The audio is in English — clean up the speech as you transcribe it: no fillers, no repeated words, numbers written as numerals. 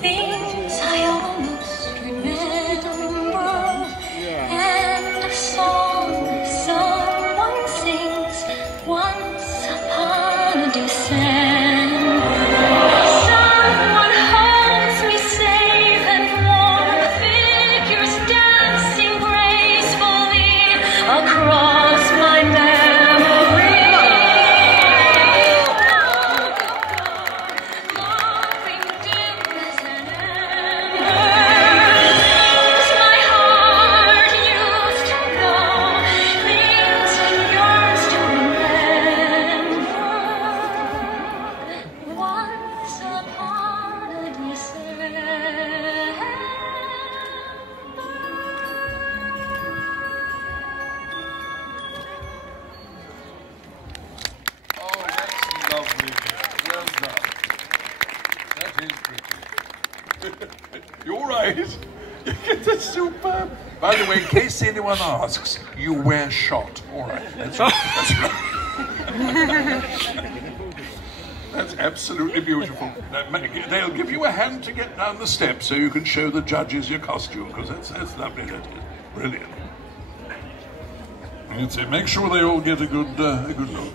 things I almost remember, and a song someone sings once upon a December. Someone holds me safe and warm, figures dancing gracefully across my memory. You're right. That's superb. By the way, in case anyone asks, you wear shot. All right. That's right. That's absolutely beautiful. They'll give you a hand to get down the steps so you can show the judges your costume, because that's lovely. That is brilliant. Make sure they all get a good look.